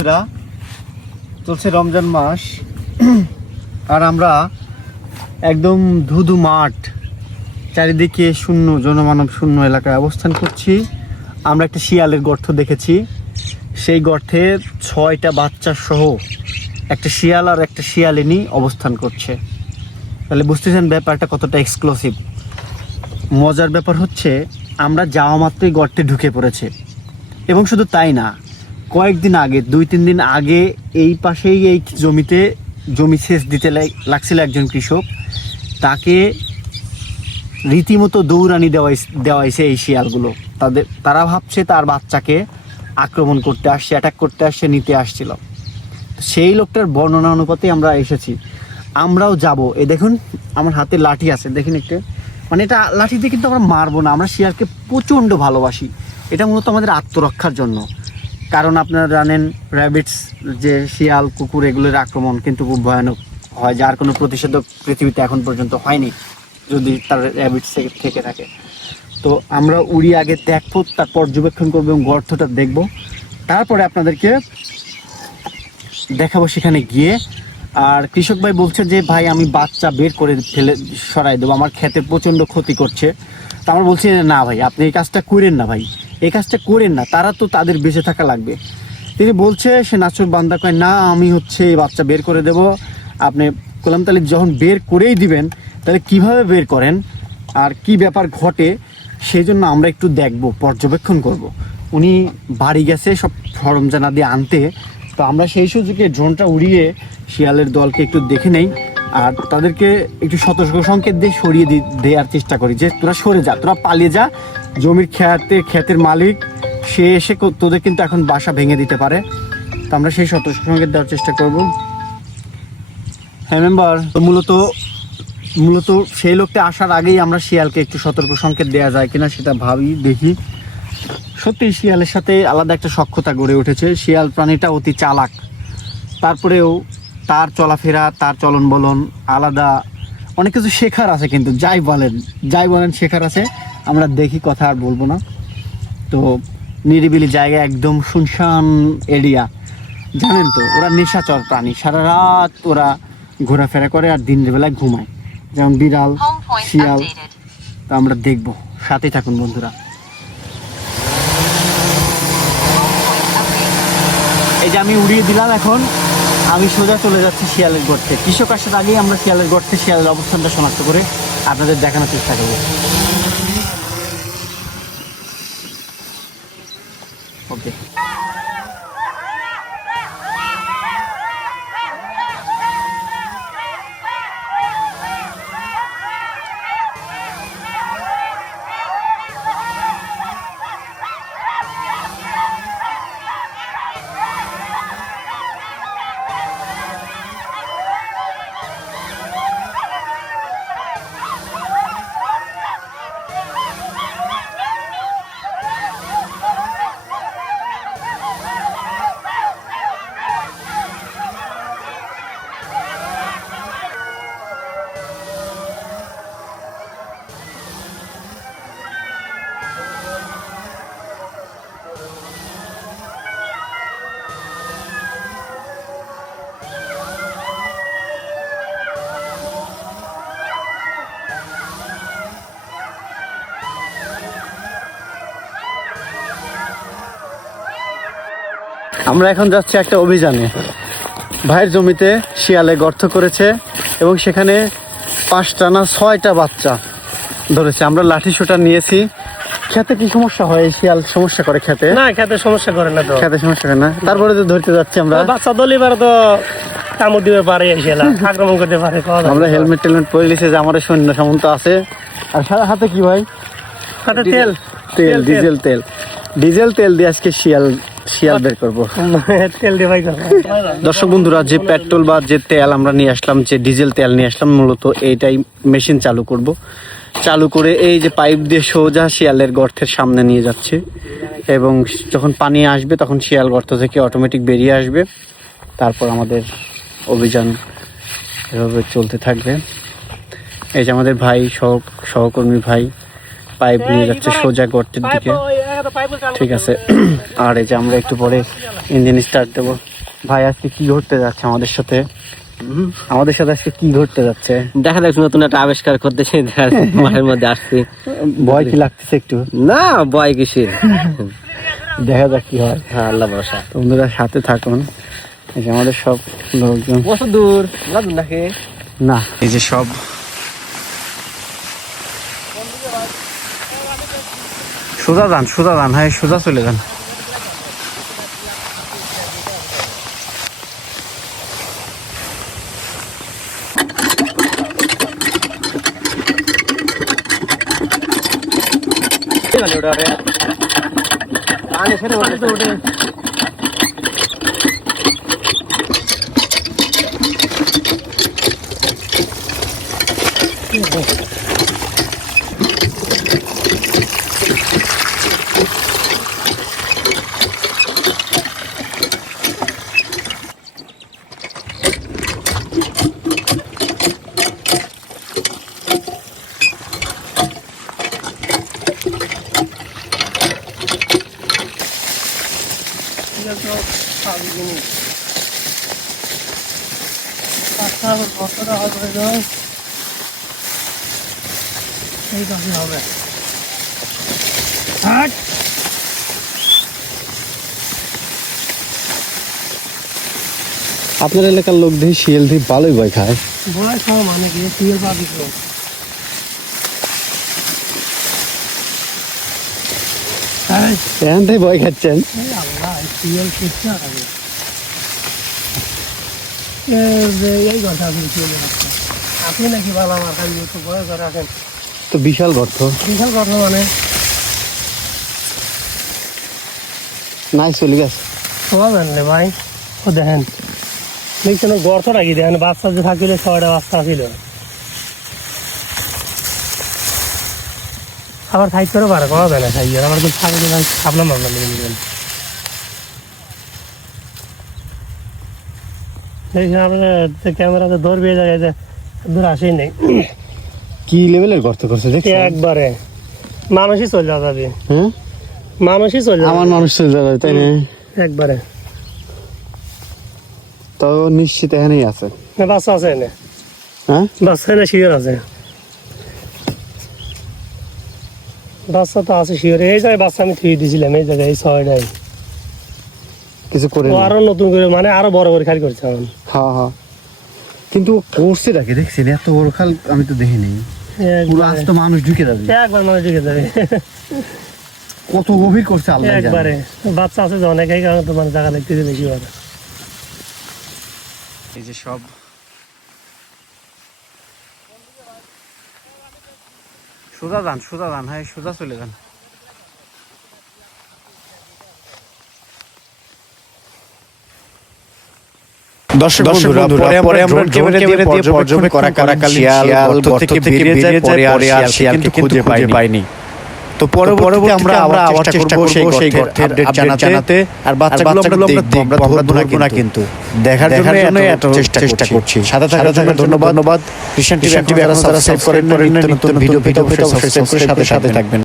বন্ধুরা, চলছে রমজান মাস আর আমরা একদম ধুধু মাঠ, চারিদিকে শূন্য, জনমানব শূন্য এলাকায় অবস্থান করছি। আমরা একটা শিয়ালের গর্ত দেখেছি। সেই গর্তে 6টা বাচ্চা সহ একটা শিয়াল আর একটা শিয়ালিনী অবস্থান করছে। তাহলে বুঝতেছেন ব্যাপারটা কতটা এক্সক্লুসিভ। মজার ব্যাপার হচ্ছে আমরা যাওয়া মাত্রই গর্তে ঢুকে পড়েছে, এবং শুধু তাই না, কয়েকদিন আগে 2-3 দিন আগে এই পাশেই এই জমি সেচ দিতে লাগছিল একজন কৃষক। তাকে রীতিমতো দৌড়ানি দেওয়াইছে এই শিয়ালগুলো। তারা ভাবছে তার বাচ্চাকে আক্রমণ করতে আসছে, অ্যাটাক করতে আসছে, নিতে আসছিল। সেই লোকটার বর্ণনা অনুপাতে আমরা এসেছি। আমরাও যাব। এই দেখুন আমার হাতে লাঠি আছে, দেখুন একটু। মানে এটা লাঠি দিয়ে কিন্তু আমরা মারবো না, আমরা শিয়ালকে প্রচণ্ড ভালোবাসি। এটা মূলত আমাদের আত্মরক্ষার জন্য। কারণ আপনারা জানেন র্যাবিটস, যে শিয়াল কুকুর, এগুলোর আক্রমণ কিন্তু খুব ভয়ানক হয়, যার কোনো প্রতিষেধক পৃথিবীতে এখন পর্যন্ত হয়নি যদি তার র্যাবিটস থেকে থাকে। তো আমরা উড়ি আগে দেখবো, তার পর্যবেক্ষণ করবো এবং গর্তটা দেখবো, তারপরে আপনাদেরকে দেখাবো সেখানে গিয়ে। আর কৃষক ভাই বলছে যে ভাই আমি বাচ্চা বের করে সরাই দেবো, আমার ক্ষেতে প্রচণ্ড ক্ষতি করছে। তো আমরা বলছি না ভাই, আপনি এই কাজটা করেন না ভাই, এই কাজটা করেন না, তারা তো তাদের বেঁচে থাকা লাগবে। তিনি বলছে, সে নাচুর বান্দা কয় না আমি হচ্ছে এই বাচ্চা বের করে দেব। আপনি কলাম তাহলে যখন বের করেই দিবেন তাহলে কিভাবে বের করেন আর কি ব্যাপার ঘটে, সেই জন্য আমরা একটু দেখব, পর্যবেক্ষণ করব। উনি বাড়ি গেছে সব সরঞ্জাম দিয়ে আনতে। তো আমরা সেই সুযোগে ড্রোনটা উড়িয়ে শিয়ালের দলকে একটু দেখে নেই আর তাদেরকে একটু সতর্ক সংকেত দিয়ে সরিয়ে দেওয়ার চেষ্টা করি যে তোরা সরে যা, তোরা পালিয়ে যা। জমির ক্ষেতের মালিক সে এসে তোদের কিন্তু এখন বাসা ভেঙে দিতে পারে। তো আমরা সেই সতর্ক সংকেত দেওয়ার চেষ্টা করব। হ্যাঁ মেম্বার, তো মূলত সেই লোকটা আসার আগেই আমরা শিয়ালকে একটু সতর্ক সংকেত দেওয়া যায় কিনা সেটা ভাবি, দেখি। সত্যি শিয়ালের সাথে আলাদা একটা সখ্যতা গড়ে উঠেছে। শিয়াল প্রাণীটা অতি চালাক, তারপরেও তার চলাফেরা, তার চলন বলন আলাদা, অনেক কিছু শেখার আছে। কিন্তু যাই বলেন শেখার আছে। আমরা দেখি, কথা আর বলবো না। তো নিরিবিলি জায়গা, একদম শুনশান এরিয়া। জানেন তো ওরা নিশাচর প্রাণী, সারা রাত ওরা ঘোরাফেরা করে আর দিনের বেলায় ঘুমায়, যেমন বিড়াল, শিয়াল। তো আমরা দেখবো, সাথে থাকুন বন্ধুরা। এই যে আমি উড়িয়ে দিলাম, এখন আমি সোজা চলে যাচ্ছি শিয়ালের গর্তে। কৃষক আসার আগেই আমরা শিয়ালের গর্তে শিয়ালের অবস্থানটা শনাক্ত করে আপনাদের দেখানোর চেষ্টা করব। ওকে, আমরা এখন যাচ্ছি একটা অভিযানে। ভাইয়ের জমিতে শিয়ালে গর্ত করেছে এবং সেখানে 5টা না 6টা বাচ্চা ধরেছে। আমরা লাঠি সোটা নিয়েছি। খেতে কি সমস্যা হয়? শিয়াল সমস্যা করে খেতে? না, খেতে সমস্যা করে না। তো খেতে সমস্যা করে না, তারপরে তো ধরতে যাচ্ছি আমরা। বাচ্চা দলিবার তো কামড় দিতে পারে, আক্রমণ করতে পারে। আমরা হেলমেট পরে নিয়েছি, যে আমাদের সৈন্য সামন্ত আছে। আর সারা হাতে কি ভাই? হাতে ডিজেল তেল দিয়ে আজকে শিয়াল বের করবো। তেল দিয়ে ভাই। দর্শক বন্ধুরা, যে পেট্রোল বা যে তেল আমরা নিয়ে আসলাম, যে ডিজেল তেল নিয়ে আসলাম, মূলত এইটাই মেশিন চালু করব। চালু করে এই যে পাইপ দিয়ে সোজা শিয়ালের গর্তের সামনে নিয়ে যাচ্ছে, এবং যখন পানি আসবে তখন শিয়াল গর্ত থেকে অটোমেটিক বেরিয়ে আসবে। তারপর আমাদের অভিযান এভাবে চলতে থাকবে। এই যে আমাদের ভাই, সহকর্মী ভাই পাইপ নিয়ে যাচ্ছে সোজা গর্তের দিকে। ঠিক আছে। আর এই যে আমরা একটু পরে ইঞ্জিন স্টার্ট দেবো। ভাই আজকে কি ঘটতে যাচ্ছে আমাদের সাথে? আমাদের সাথে আজকে কি ঘটতে যাচ্ছে? দেখা যাচ্ছে নতুন একটা আবিষ্কার করতেছি, মাঠের মধ্যে আসছি। ভয় কি লাগতেছে একটু? না ভয় কিসের, দেখা যাক কি হয়। হ্যাঁ আল্লাহ ভরসা। তোমরা সাথে থাকুন। এই যে আমাদের সব লোকজন কত দূর নাকি? না, এই যে সব সোজা যান, হ্যাঁ সোজা চলে যান। আপনার এলাকার লোক দেখি শিয়াল থেকে ভালোই ভয় খায়। ভয় খাওয়া মানে কি শিয়াল পাবি তো? এখান থেকে ভয় খাচ্ছেন? আল্লাহ শিয়াল কিচ্ছা হবে এই কথা আপনি নাকি ভালো আমার খালি একটু ভয় করে রাখেন। তো বিশাল গর্ত। বিশাল কথা মানে নাই চলে গেছে। শোয়া জানলে ভাই, ও দেখেন দেখছেন গর্ত রাখি দেখেন, বাচ্চা যে থাকিলে 6টা বাচ্চা ছিল, আবার থাকতেও পারে করা যায় না খাই আবার তো থাকলে ভাবলাম দেখেন আপনার ক্যামেরাতে ধরবে জায়গায় দূর আসেই নেই। কি লেভেলের গর্ত করছে দেখছি একবারে মানুষই চলে যাবে। হ্যাঁ মানুষই চলে আমার মানুষ চলে যাবে তাই না? একবারে তো নিশ্চিত এখানেই আছে। বাচ্চা আছে না? হ্যাঁ বাচ্চা না শিওর আছে, বাচ্চা তো আছে শিওর। এই জায়গায় বাচ্চা আমি থুয়ে দিয়েছিলাম, এই জায়গায় এই 6টায় কিছু করে ও আরো নতুন করে মানে আরো বড় করে খালি করছে এখন। হ্যাঁ কিন্তু করছে নাকি দেখছেন? এত বড় খাল আমি তো দেখিনি। পুরো আজ তো মানুষ ঢুকে যাবে, একবার মানুষ ঢুকে যাবে। কত গভীর করছে আল্লাহ জানে। একবারে বাচ্চা আছে যে অনেকেই কারণ তোমার জায়গা দেখতে বেশি হবে। এই যে সব সোজা যান, হ্যাঁ সোজা চলে যান। দর্শক বন্ধুরা, পরে আমরা ড্রোন ক্যামেরা দিয়ে পর্যবেক্ষণ করাকালীন শিয়াল গর্ত থেকে বেরিয়ে যায়, পরে আর শিয়ালকে খুঁজে পাইনি। তো পরবর্তীতে আমরা আবার চেষ্টা করব সেই গর্তের আপডেট জানাতে। আর বাচ্চাগুলো আমরা দেখব, আমরা ধরবো না কিন্তু দেখার জন্য এত চেষ্টা করছি। সাথে থাকার জন্য ধন্যবাদ। কৃষাণ টিভি আপনারা সাবস্ক্রাইব করেন, নতুন ভিডিও সাবস্ক্রাইব করে সাথে থাকবেন।